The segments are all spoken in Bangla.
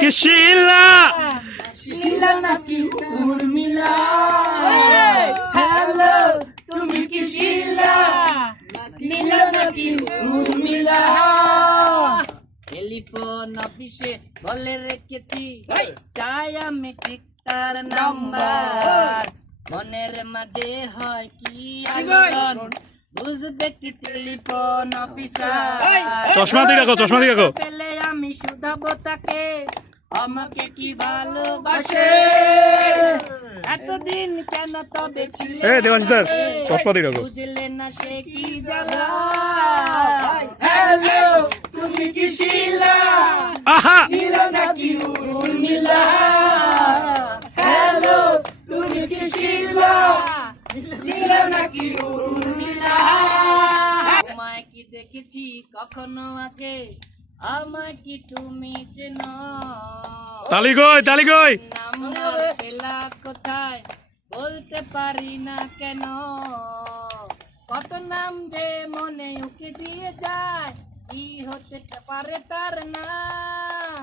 কি শিলা শিলা নাকি উর্মিলা? হ্যালো তুমি কি শিলা, নীলা নাকি উর্মিলা? টেলিফোন অফিসে বলে রেখেছি, চাই আমি ঠিক তার নাম্বার। মনের মাঝে হয় কি আলোড়ন, বুঝবে কি টেলিফোন অফিসার? চশমা দিয়ে রাখো, চশমা দিয়ে রাখো। পেলে আমি শুধাবো তাকে, আমাকে কি ভালোবাসে? এতদিন কেন তবে ছিলে দেবাশিস স্যার, চশমা দিয়ে রাখো। বুঝলে না সে কি জ্বালা? হ্যালো তুমি কি শিলা, আহা শিলা নাকি উর্মিলা? হ্যালো তুমি কি শিলা, শিলা নাকি উর্মিলা? তোমায় কি দেখেছি কখনো আগে, আমায় কি তুমি চেনো? তালি কই, তালি কই। নাম্বার পেলা কোথায় বলতে পারি না কেন? কত নাম যে মনে উকি দিয়ে যায়, কি হতে পারে তার নাম?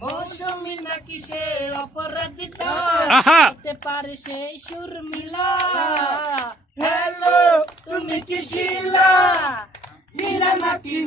মৌসুমী নাকি সে অপরাজিতা, আহা হতে পারে সেই সুরমিলা? হ্যালো তুমি কি শিলা, শিলা নাকি